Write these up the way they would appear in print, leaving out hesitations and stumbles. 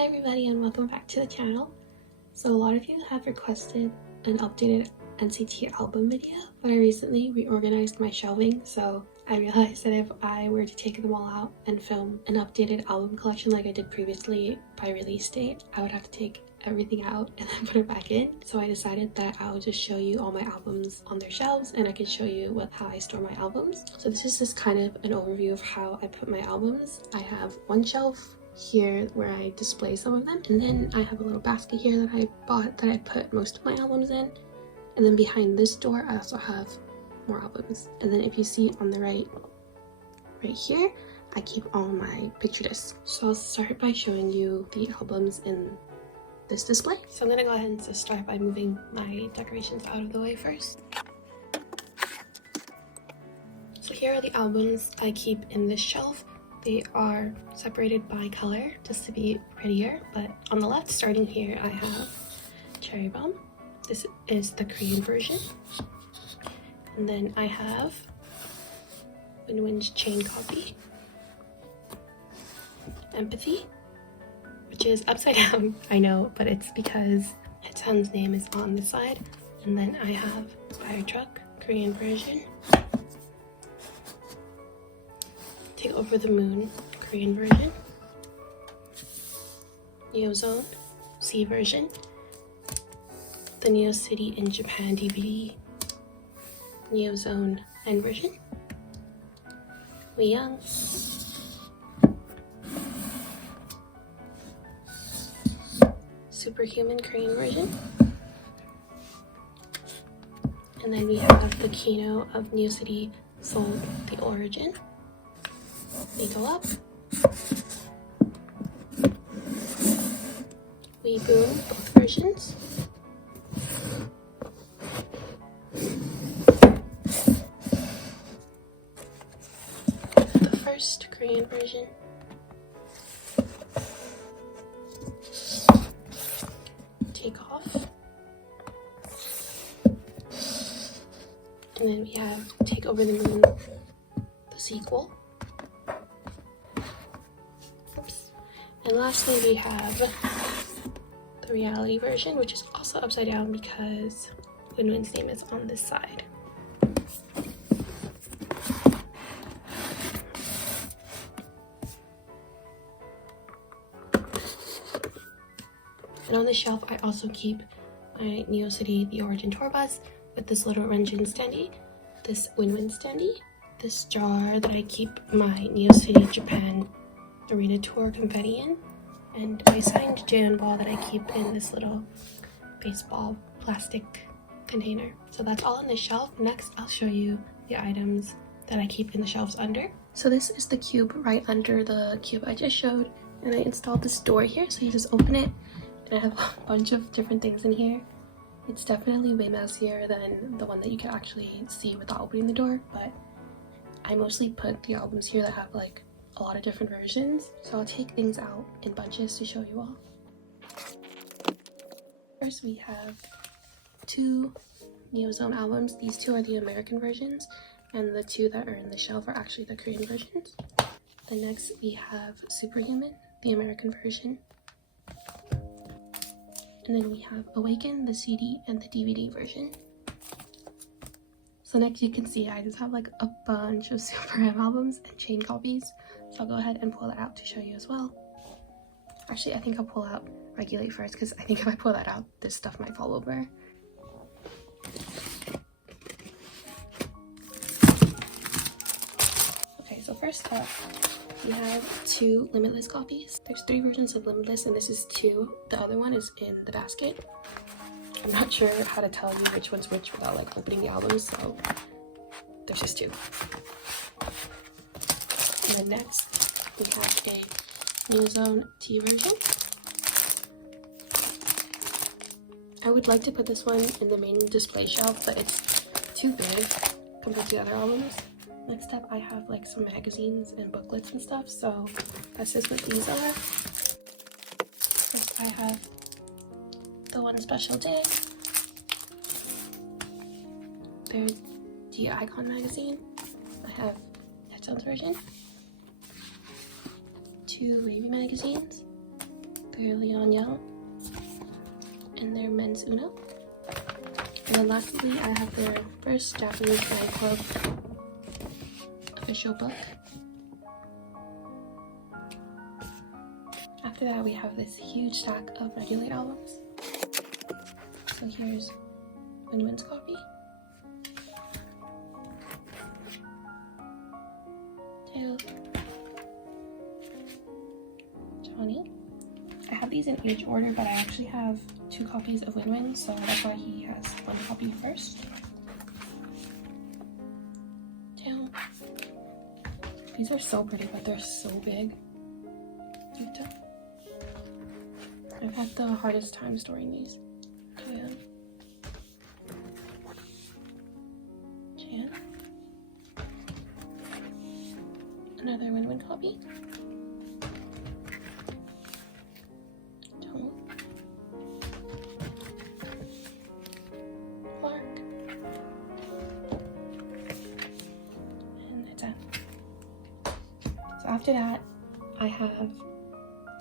Hi everybody and welcome back to the channel. So a lot of you have requested an updated NCT album video, but I recently reorganized my shelving, so I realized that if I were to take them all out and film an updated album collection like I did previously by release date, I would have to take everything out and then put it back in. So I decided that I would just show you all my albums on their shelves, and I could show you how I store my albums. So this is just kind of an overview of how I put my albums. I have one shelf here where I display some of them, and then I have a little basket here that I bought that I put most of my albums in, and then behind this door I also have more albums. And then if you see on the right here, I keep all my picture discs. So I'll start by showing you the albums in this display. So I'm gonna go ahead and just start by moving my decorations out of the way first. So here are the albums I keep in this shelf. They are separated by color just to be prettier, but on the left, starting here, I have Cherry Bomb. This is the Korean version. And then I have Win's chain copy. Empathy, which is upside down, I know, but it's because Hyesun's name is on this side. And then I have Fire Truck, Korean version. Take Over the Moon, Korean version. Neozone, C version. The Neo City in Japan DVD, Neozone N version. We Young. Superhuman Korean version. And then we have the Kino of Neo City Soul, The Origin. We Go Up. We Boom, both versions. The first Korean version. Take Off. And then we have Take Over the Moon, the sequel. And lastly, we have the reality version, which is also upside down because Win's name is on this side. And on the shelf, I also keep my Neo City The Origin tour bus with this little Renjin standee, this Win standee, this jar that I keep my Neo City Japan Arena Tour confetti in, and my signed Jaehyun ball that I keep in this little baseball plastic container. So that's all on the shelf. Next, I'll show you the items that I keep in the shelves under. So this is the cube right under the cube I just showed, and I installed this door here, so you just open it, and I have a bunch of different things in here. It's definitely way messier than the one that you can actually see without opening the door, but I mostly put the albums here that have like a lot of different versions, so I'll take things out in bunches to show you all. First, we have two Neozone albums. These two are the American versions, and the two that are in the shelf are actually the Korean versions. Then next, we have Superhuman, the American version. And then we have Awaken, the CD and the DVD version. So next, you can see I just have like a bunch of Super M albums and chain copies. So I'll go ahead and pull that out to show you as well. Actually, I think I'll pull out Regulate first, because I think if I pull that out, this stuff might fall over. Okay, so first up, we have two Limitless copies. There's 3 versions of Limitless, and this is 2. The other one is in the basket. I'm not sure how to tell you which one's which without like opening the albums, so there's just 2. And then next, we have a Neozone T version. I would like to put this one in the main display shelf, but it's too big compared to the other albums. Next up, I have like some magazines and booklets and stuff, so that's just what these are. First, I have The One Special Day. There's the Icon magazine. I have Hyesun's version. 2 WAYV magazines. Fairly On Young and their Men's Uno. And then lastly, I have their first Japanese Guide Club official book. After that, we have this huge stack of Regulate albums. So here's Win's copy. Two. Johnny. I have these in age order, but I actually have 2 copies of Win, so that's why he has 1 copy first. Two. These are so pretty, but they're so big. I've had the hardest time storing these. Jan. Another Win copy. Mark. And it's done. So after that, I have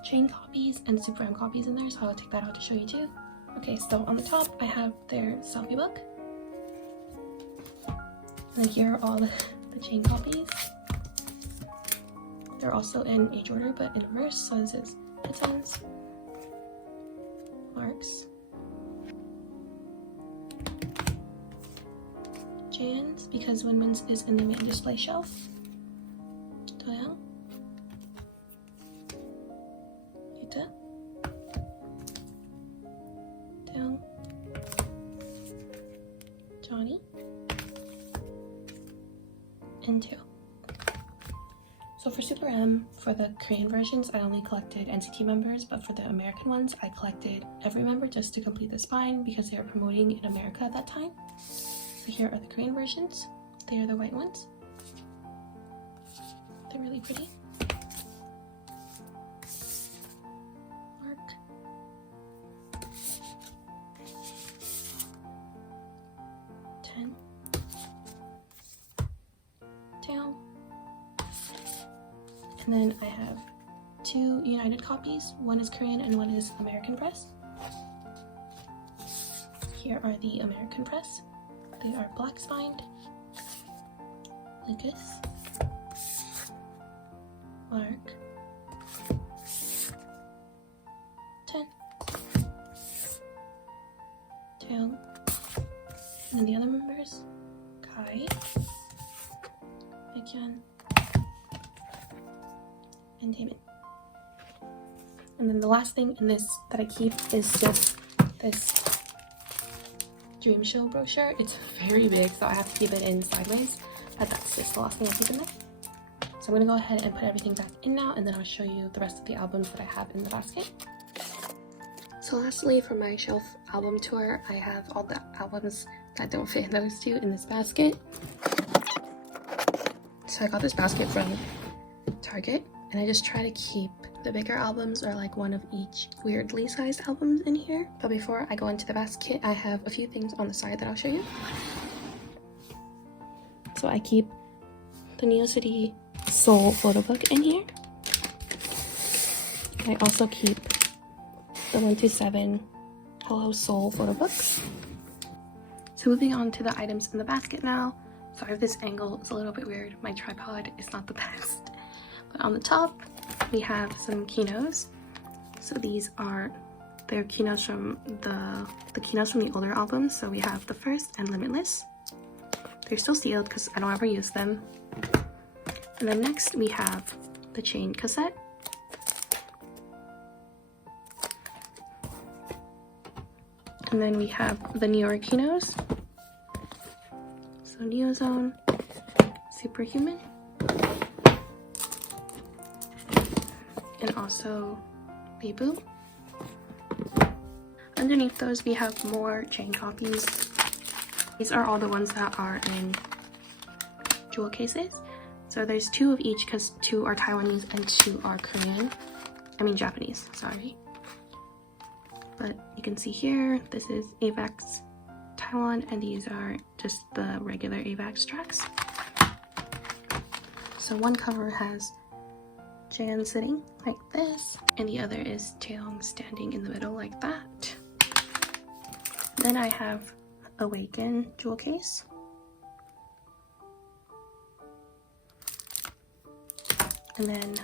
chain copies and Super M copies in there, so I'll take that out to show you too. Okay, so on the top, I have their selfie book. And then here are all the chain copies. They're also in age order, but in reverse, so this is Pitons, Marks, Jan's, because Win's is in the main display shelf, Doyoung, Yuta, Doyoung, Johnny, and 2. So for Super M, for the Korean versions, I only collected NCT members, but for the American ones, I collected every member just to complete the spine because they were promoting in America at that time. So here are the Korean versions. They are the white ones. They're really pretty. Mark. Ten. Down. And then I have 2 United copies. One is Korean and one is American press. Here are the American press. They are black spined. Lucas. Mark. 10. 2. And then the other members. Kai. Baekhyun. And Damon. And then the last thing in this that I keep is just this Dream Show brochure. It's very big, so I have to keep it in sideways, but that's just the last thing I keep in there. So I'm gonna go ahead and put everything back in now, and then I'll show you the rest of the albums that I have in the basket. So lastly, for my shelf album tour, I have all the albums that don't fit in those 2 in this basket. So I got this basket from Target, and I just try to keep the bigger albums or like one of each weirdly sized albums in here. But before I go into the basket, I have a few things on the side that I'll show you. So I keep the Neo City Soul photo book in here. I also keep the 127 Hello Soul photo books. So moving on to the items in the basket now. Sorry if this angle is a little bit weird. My tripod is not the best. But on the top, we have some keynotes. So these are their keynotes from the keynotes from the older albums. So we have The First and Limitless. They're still sealed because I don't ever use them. And then next we have the Chain cassette. And then we have the New York keynotes. So Neozone, Superhuman. And also Beibu. Underneath those we have more chain copies. These are all the ones that are in jewel cases. So there's 2 of each because 2 are Taiwanese and 2 are Korean. I mean Japanese, sorry. But you can see here, this is AVEX Taiwan, and these are just the regular AVEX tracks. So one cover has Jan sitting like this, and the other is Taeyong standing in the middle like that. Then I have Awaken jewel case. And then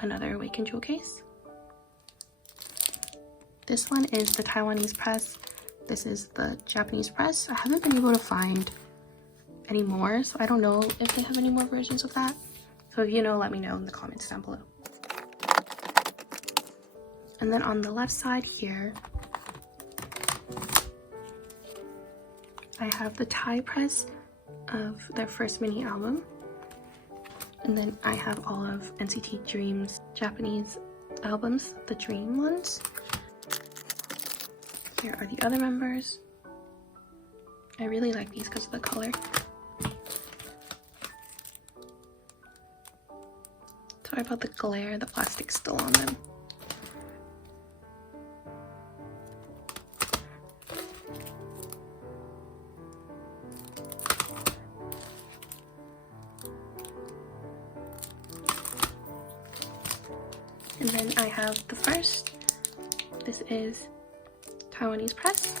another Awaken jewel case. This one is the Taiwanese press. This is the Japanese press. I haven't been able to find any more, so I don't know if they have any more versions of that. So if you know, let me know in the comments down below. And then on the left side here, I have the Thai press of their first mini album. And then I have all of NCT Dream's Japanese albums, the Dream ones. Here are the other members. I really like these because of the color. Sorry about the glare, the plastic's still on them. And then I have the first. This is Taiwanese press.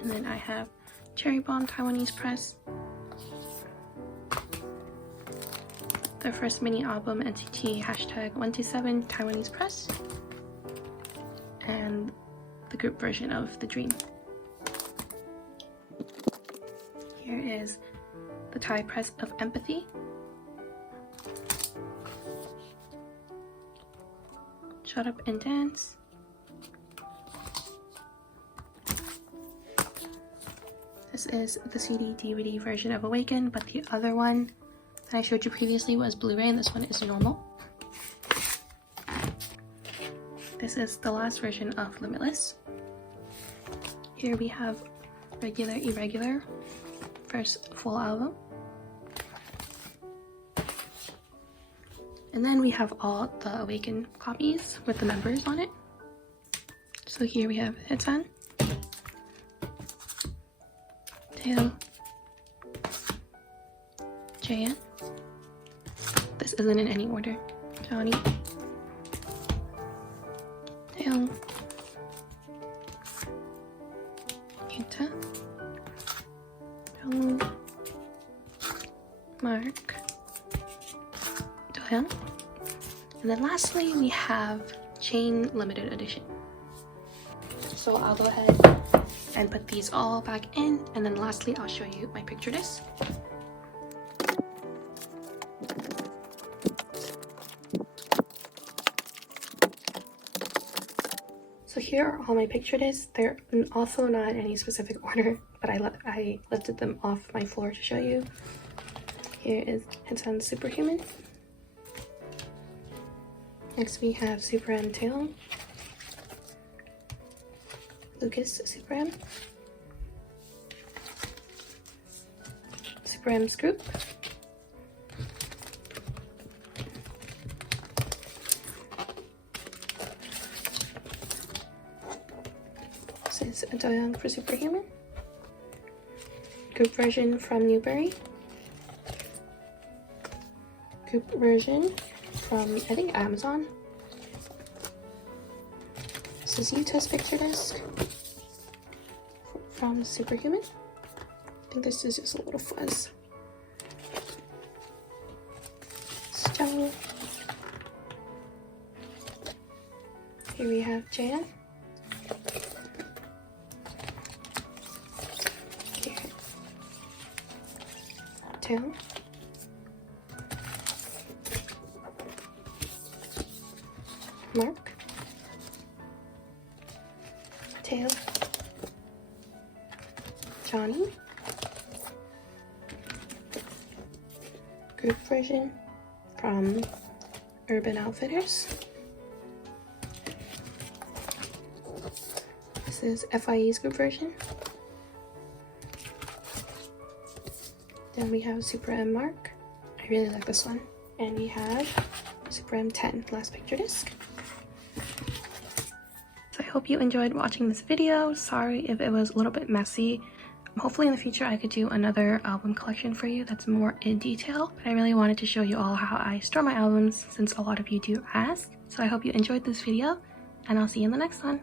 And then I have Cherry Bomb Taiwanese press. Their first mini album, NCT #127 Taiwanese press. And the group version of The Dream. Here is the Thai press of Empathy. Shut Up and Dance. This is the CD/DVD version of Awaken, but the other one that I showed you previously was Blu-ray, and this one is normal. This is the last version of Limitless. Here we have Regular Irregular, first full album. And then we have all the Awaken copies with the members on it. So here we have Haechan, Taeyong, Jaehyun. This isn't in any order. Johnny, Taeyong, Yuta, Jungwoo, Mark, Dohyun. And then lastly, we have Chain Limited Edition. So I'll go ahead and put these all back in, and then lastly, I'll show you my picture disc. So here are all my picture discs. They're also not in any specific order, but I lifted them off my floor to show you. Here is Haechan's Superhuman. Next we have Super M Taeyong, Lucas Super M, Super M's group, this is Dohyun for Superhuman, group version from Newberry, group version from, I think, Amazon. This is Yuta's picture disc from Superhuman. I think this is just a little fuzz. Stone. Here we have Jaehyun. Here. Taeyong. Mark, Tail, Johnny, group version from Urban Outfitters. This is FIE's group version. Then we have Super M Mark. I really like this one. And we have Super M10, last picture disc. So I hope you enjoyed watching this video. Sorry if it was a little bit messy. Hopefully in the future I could do another album collection for you that's more in detail, but I really wanted to show you all how I store my albums since a lot of you do ask. So I hope you enjoyed this video, and I'll see you in the next one.